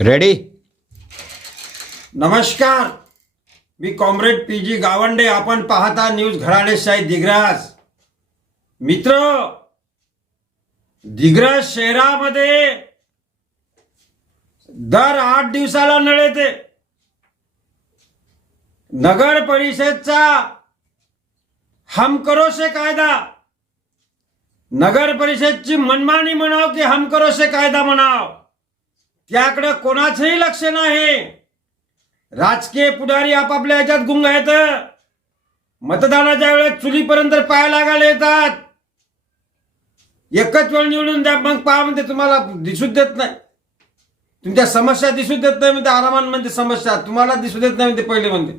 Ready नमस्कार. मी comrade P G Gawande. आपण पाहता न्यूज घराणेशाही दिग्रास. मित्र दिग्राज शहरामध्ये दर आठ दिवसाला नळ येते. नगर परिषदचा हम करोसे कायदा. नगर परिषदची मनमानी म्हणाव की हम करोसे कायदा म्हणाव? त्याकडं कोणाचंही लक्ष नाही. राजकीय पुढारी आपापल्या याच्यात गुंग आहेत. मतदानाच्या वेळेस चुलीपर्यंत पाय लागायला येतात. एकच वेळ निवडून द्या मग पहा म्हणते तुम्हाला दिसू देत नाही. तुमच्या समस्या दिसू देत नाही म्हणते आरामान म्हणते समस्या. तुम्हाला दिसू देत नाही म्हणते पहिले म्हणते.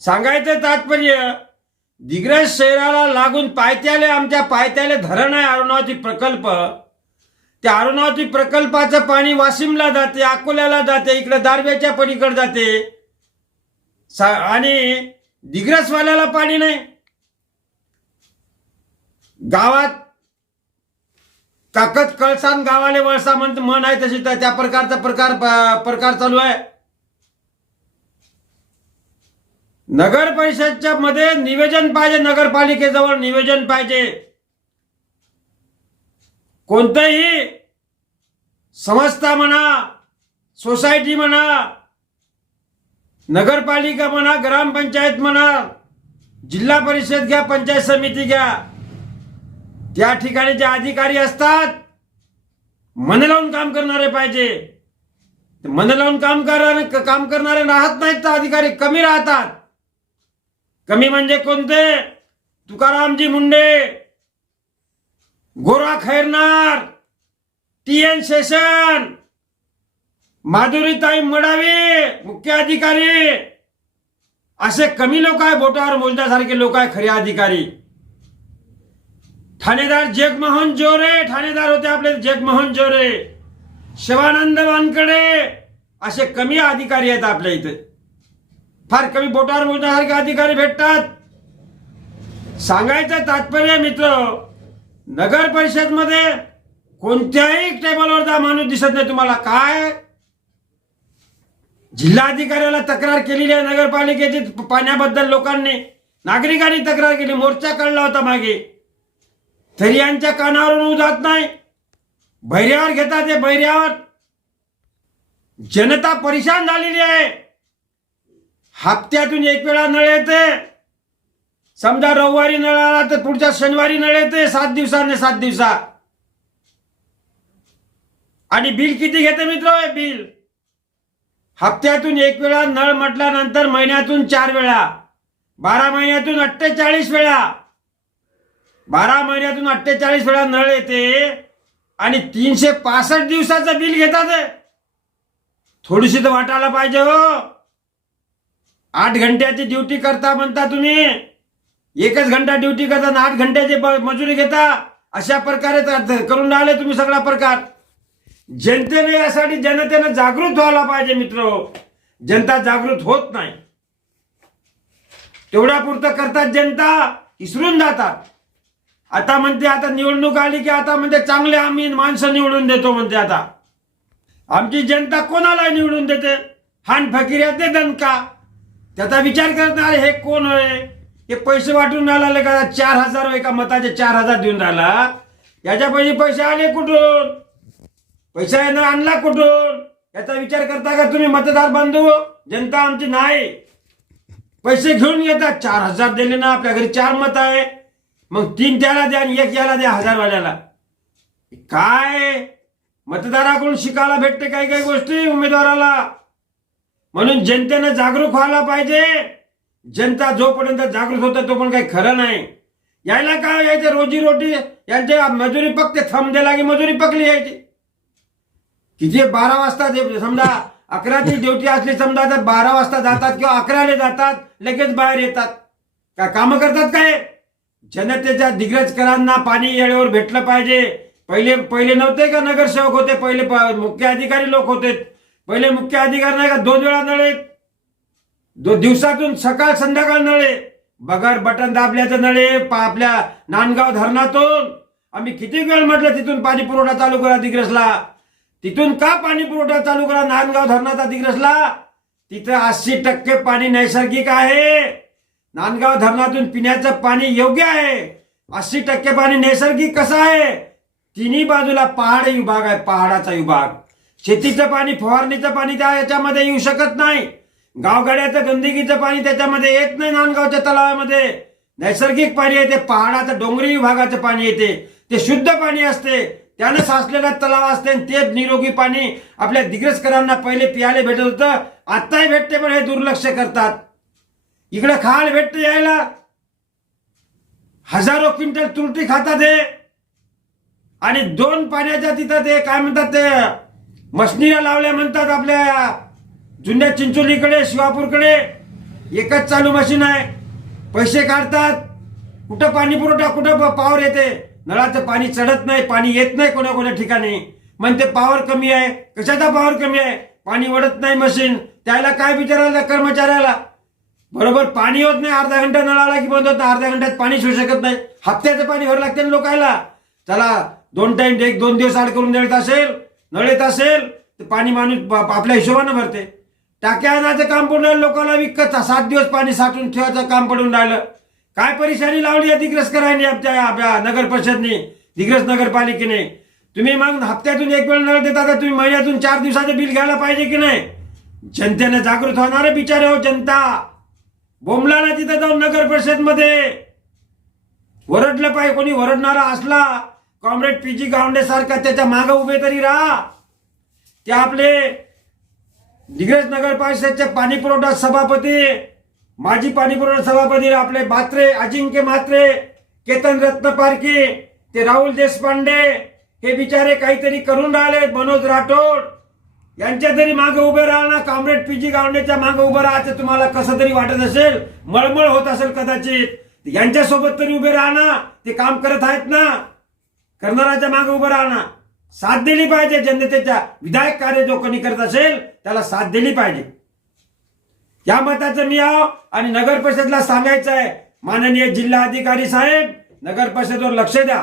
सांगायचं तात्पर्य दिग्रज शहराला लागून पायथ्याले आमच्या पायथ्याले धरण आहे अरुणावती प्रकल्प. त्या अरुणावती प्रकल्पाचं पाणी वाशिमला जाते अकोल्याला जाते इकडे दारव्याच्या पलीकडे जाते. सा- आणि दिग्रसवाल्याला पाणी नाही. गावात काकत कळसान गावाले वळसा म्हणत म्हण आहे तशी तर त्या प्रकारचा प्रकार प्रकार चालू आहे. नगर परिषदच्या मध्ये निवेदन पाहिजे नगरपालिकेजवळ निवेदन पाहिजे. कोणतंही संस्था म्हणा सोसायटी म्हणा नगरपालिका म्हणा ग्रामपंचायत म्हणा जिल्हा परिषद घ्या पंचायत समिती घ्या त्या ठिकाणी जे अधिकारी असतात मन लावून काम करणारे पाहिजे. मन लावून काम करणारे काम करणारे राहत नाहीत तर अधिकारी कमी राहतात. कमी म्हणजे कोणते? तुकारामजी मुंडे गोरा खैरनार टी एन शेषन माधुरीताई मडावी मुख्य अधिकारी असे कमी लोक आहे बोटावर मोजण्यासारखे लोक आहे खरे अधिकारी. ठाणेदार जगमोहन जोरे ठाणेदार होते आपले जगमोहन जोरे. शिवानंद वानकडे असे कमी अधिकारी आहेत आपल्या इथे. फार कमी बोटावर मोजण्यासारखे अधिकारी भेटतात. सांगायचं तात्पर्य मित्र नगर परिषदमध्ये कोणत्याही टेबलवरचा माणूस दिसत नाही तुम्हाला. काय? जिल्हाधिकाऱ्याला तक्रार केलेली आहे नगरपालिकेची पाण्याबद्दल लोकांनी. नागरिकांनी तक्रार केली. मोर्चा काढला होता मागे. तरी यांच्या कानावरून जात नाही. बैऱ्यावर घेतात ते बैऱ्यावर जनता परेशान झालेली आहे. हप्त्यातून एक वेळा नळ येते. समजा रविवारी नळ आला तर पुढच्या शनिवारी नळ येते सात दिवसाने सात दिवसा आणि बिल किती घेते मित्र? हे बिल. हप्त्यातून एक वेळा नळ म्हटल्यानंतर महिन्यातून चार वेळा. बारा महिन्यातून अठ्ठेचाळीस वेळा. बारा महिन्यातून अठ्ठेचाळीस वेळा नळ येते आणि तीनशे पासष्ट दिवसाचं बिल घेतात थोडीशी तर वाटायला पाहिजे हो. आठ घंट्याची ड्युटी करता म्हणता तुम्ही. एकच घंटा ड्युटी करता आठ घंट्याची मजुरी घेता अशा प्रकारे करून राहिले तुम्ही सगळा प्रकार. जनतेने यासाठी जनतेनं जागृत व्हायला पाहिजे मित्र. जनता जागृत होत नाही. तेवढ्या पुरतं करतात जनता इसरून जातात. आता म्हणते आता निवडणूक आली की आता म्हणते चांगले आम्ही माणसं निवडून देतो म्हणते आता. आमची जनता कोणाला निवडून देते? हान फकीर ते का त्याचा विचार करत नाही, अरे हे कोण होय हे पैसे वाटून राहिला का? चार हजार एका मताचे चार हजार देऊन राहिला. याच्या पैसे पैसे आले कुठून? पैसा यानं आणला कुठून? याचा विचार करता का तुम्ही मतदार बांधू? जनता आमची नाही. पैसे घेऊन येतात. चार हजार दिले ना आपल्या घरी चार मत आहे. मग तीन त्याला द्या आणि एक याला द्या हजारवाल्याला. काय? मतदाराकडून शिकायला भेटते काही काही गोष्टी उमेदवाराला. म्हणून जनतेनं जागरूक व्हायला पाहिजे. जनता जोपर्यंत जागृत होतं तो पण काही खरं नाही. यायला काय यायचे? रोजी रोटी यांचे मजुरी पकते थंब दिला की मजुरी पकली यायची. किती बारा वाजता जे- समजा अकराची ड्युटी असली समजा तर बारा वाजता जातात किंवा अकराला जातात लगेच बाहेर येतात. काय कामं करतात काय? जनतेच्या दिग्रजकरांना पाणी येळेवर भेटलं पाहिजे. पहिले पहिले नव्हते का नगरसेवक होते? पहिले प- मुख्य अधिकारी लोक होते. पहिले मुख्य अधिकारी नाही का? दोन वेळा नळेत. दो दिवसातून सकाळ संध्याकाळ नळे बगर बटन दाबल्याचं नळे आपल्या नांदगाव धरणातून. आम्ही किती वेळ म्हटलं तिथून पाणी पुरवठा चालू करा दिग्रसला. तिथून का पाणी पुरवठा चालू करा नांदगाव धरणाचा दिग्रसला? तिथं अस्सी टक्के पाणी नैसर्गिक आहे. नांदगाव धरणातून पिण्याचं पाणी योग्य आहे. अस्सी टक्के पाणी नैसर्गिक कसं आहे? तिन्ही बाजूला पहाड विभाग आहे पहाडाचा विभाग. शेतीचं पाणी फवारणीचं पाणी त्या याच्यामध्ये येऊ शकत नाही. गावगाड्याचं गंदगीचं पाणी त्याच्यामध्ये येत नाही नांदगावच्या तलावामध्ये. नैसर्गिक पाणी येते पहाडाचं डोंगरी विभागाचं पाणी येते. ते शुद्ध पाणी असते. त्यानं साचलेला तलाव असते आणि ते निरोगी पाणी आपल्या दिग्रजकरांना पहिले पियाले भेटत होतं. आत्ताही भेटते पण हे दुर्लक्ष करतात. इकडे खाल भेटते यायला. हजारो क्विंटल तुरटी खातात हे. आणि दोन पाण्याच्या तिथं ते काय म्हणतात ते मशनीला लावल्या म्हणतात आपल्या जुन्या चिंचोलीकडे शिवापूरकडे एकच चालू मशीन आहे. पैसे काढतात. कुठं पाणी पुरवठा कुठं प- पावर येते? नळाचं पाणी चढत नाही पाणी येत नाही कोणा कोणा ठिकाणी म्हणते पावर कमी आहे. कशाचा पावर कमी आहे? पाणी वडत नाही मशीन त्याला काय विचारायला कर्मचाऱ्याला? बरोबर पाणी होत नाही अर्धा घंटा नळाला की बंद होतं अर्ध्या घंट्यात पाणी शिवू शकत नाही. हप्त्याचं पाणी भरावं लागते ना लोकायला. चला दोन टाइम एक दोन दिवस आड करून देत असेल नळ येत असेल तर पाणी माणूस आपल्या हिशोबानं भरते. टाक्या आणायचं काम पडून राहिलं लोकांना विकत सात दिवस पाणी साठवून ठेवायचं काम पडून राहिलं. काय परेशानी लावली या दिग्रस करायनी आपल्या आपल्या नगर परिषदनी दिग्रस नगरपालिकेने? तुम्ही मग हप्त्यातून एक वेळ नळ देता तर तुम्ही महिन्यातून चार दिवसाचं बिल घ्यायला पाहिजे की नाही? जनतेने जागृत होणार बिचारे हो जनता. बोमलाला तिथं जाऊन नगर परिषदमध्ये ओरडलं पाहिजे. कोणी ओरडणारा असला कॉम्रेड पी जी गावंडे सारखा त्याच्या मागं उभे तरी राहा. ते आपले दिग्रज नगर परिषदचे पाणी पुरवठा सभापती माजी पाणी पुरवठा सभापती आपले म्हात्रे अजिंक्य म्हात्रे केतन रत्न पारखी ते राहुल देशपांडे हे बिचारे काहीतरी करून राहिले मनोज राठोड. यांच्या तरी मागे उभे राहा कॉम्रेड पीजी गावडेच्या मागे उभं राहायचं तुम्हाला कसं तरी वाटत असेल? मळमळ होत असेल कदाचित. यांच्यासोबत तरी उभे राहा ना ते काम करत आहेत ना? करणाऱ्याच्या मागे उभं राहणार साथ दिली पाहिजे. जनतेच्या विधायक कार्य जो कोणी करत असेल त्याला साथ दिली पाहिजे. या मताचं मी आहो आणि नगर परिषदला सांगायचं आहे माननीय जिल्हा अधिकारी साहेब नगर परिषदवर लक्ष द्या.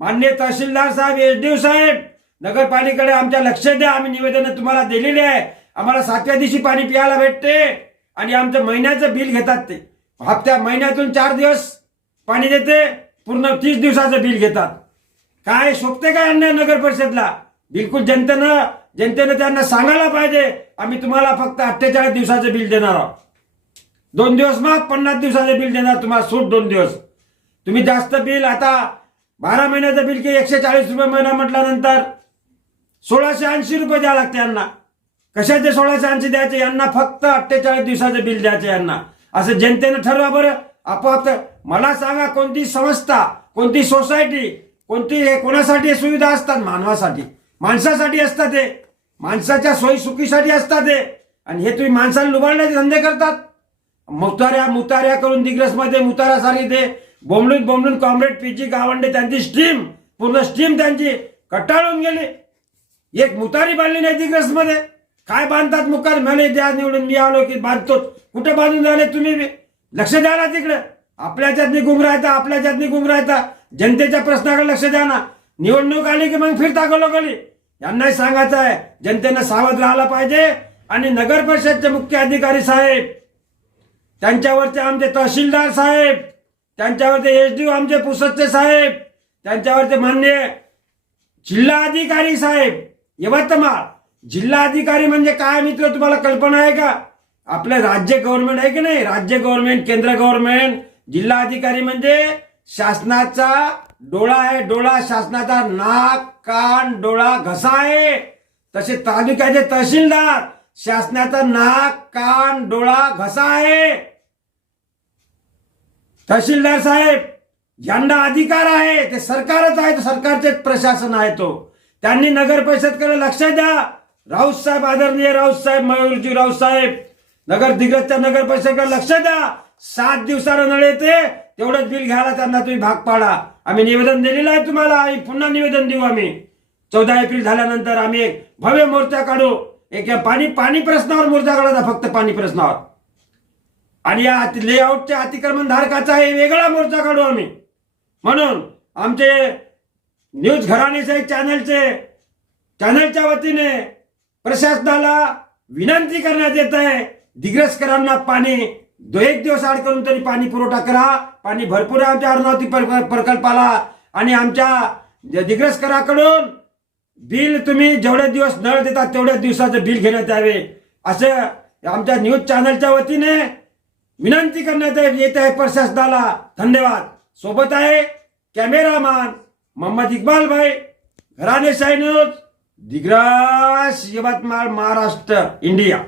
माननीय तहसीलदार साहेब एसडीओ साहेब नगरपालिकेकडे आमच्या लक्ष द्या. आम्ही निवेदन तुम्हाला दिलेले आहे. आम्हाला सातव्या दिवशी पाणी प्यायला भेटते आणि आमचं महिन्याचं बिल घेतात ते. हप्त्या महिन्यातून चार दिवस पाणी देते. पूर्ण तीस दिवसाचं बिल घेतात. काय शोभते काय अन्याय नगर परिषदला? बिलकुल जनतेनं जनतेनं त्यांना सांगायला पाहिजे. आम्ही तुम्हाला फक्त अठ्ठेचाळीस दिवसाचं बिल देणार आहोत. दोन दिवस मग पन्नास दिवसाचं बिल देणार. तुम्हाला सूट दोन दिवस. तुम्ही जास्त बिल आता बारा महिन्याचं बिल की एकशे चाळीस रुपये महिना म्हटल्यानंतर सोळाशे ऐंशी रुपये द्यावं लागते यांना. कशाचे सोळाशे ऐंशी द्यायचे? यांना फक्त अठ्ठेचाळीस दिवसाचं बिल द्यायचं यांना. असं जनतेनं ठरवा बरं. आपोआप तर मला सांगा कोणती संस्था कोणती सोसायटी कोणती कोणासाठी सुविधा असतात? मानवासाठी. माणसासाठी असतात ते माणसाच्या सोयी सुखीसाठी असतात ते आणि हे तुम्ही माणसाला लुबाडण्याचे धंदे करतात. मुताऱ्या मुताऱ्या करून दिग्रसमध्ये मुताऱ्यासारखी ते बोंबलून बोंबलून कॉम्रेड पीची गावंडे त्यांची स्टीम पूर्ण स्टीम त्यांची कटाळून गेली. एक मुतारी बांधली नाही दिग्रसमध्ये. काय बांधतात मुकार? म्हणे द्या निवडून मी आलो की बांधतो. कुठे बांधून राहिले तुम्ही? लक्ष द्या ना तिकडे. आपल्याच्यात निघून राहता आपल्याच्यात निघून राहता जनतेच्या प्रश्नाकडे लक्ष द्या ना. निवडणूक आली की मग फिरता गलोगली यांनाही सांगायचं आहे जनतेनं सावध राहायला पाहिजे आणि नगर परिषदचे मुख्य अधिकारी साहेब त्यांच्यावरचे आमचे तहसीलदार साहेब त्यांच्यावरचे एस डी आमचे पुसदचे साहेब त्यांच्यावरचे मान्य जिल्हा अधिकारी साहेब यवतमाळ. जिल्हा अधिकारी म्हणजे काय मित्र तुम्हाला कल्पना आहे का? आपलं राज्य गव्हर्नमेंट आहे की नाही? राज्य गव्हर्नमेंट केंद्र गव्हर्नमेंट जिल्हा अधिकारी म्हणजे शासनाचा डोळा आहे डोळा शासनाचा नाक कान डोळा घसा आहे. तसे तालुक्याचे तहसीलदार शासनाचा नाक कान डोळा घसा आहे. तहसीलदार साहेब ज्यांना अधिकार आहे ते सरकारच आहे सरकारचे प्रशासन आहे तो. त्यांनी नगर परिषदकडे लक्ष द्या. राऊत साहेब आदरणीय राऊत साहेब मयूरजी राऊत साहेब नगर दिग्रजच्या नगर परिषदकडे लक्ष द्या. सात दिवसाला नळ येते. तेवढंच बिल घ्यायला त्यांना तुम्ही भाग पाडा. आम्ही निवेदन दिलेलं आहे तुम्हाला. आणि पुन्हा निवेदन देऊ आम्ही. चौदा एप्रिल झाल्यानंतर आम्ही एक भव्य मोर्चा काढू. एक या पाणी पाणी प्रश्नावर मोर्चा काढायचा फक्त पाणी प्रश्नावर. आणि या लेआउटच्या अतिक्रमण धारकाचा हे वेगळा मोर्चा काढू आम्ही. म्हणून आमचे न्यूज घराणेचे चॅनलचे चॅनलच्या वतीने प्रशासनाला विनंती करण्यात येत आहे दिग्रसकरांना पाणी दो एक दिवस आड करून तरी पाणी पुरवठा करा. पाणी भरपूर आहे आमच्या अरुणावती प्रकल्पाला. आणि आमच्या दिग्रसकराकडून बिल तुम्ही जेवढे दिवस नळ देतात तेवढ्या दिवसाचं बिल घेण्यात यावे. असं आमच्या न्यूज चॅनलच्या वतीने विनंती करण्यात येत आहे प्रशासनाला. धन्यवाद. सोबत आहे कॅमेरामॅन मोहम्मद इक्बाल भाई. घराने साई न्यूज दिग्रस यवतमाळ महाराष्ट्र इंडिया.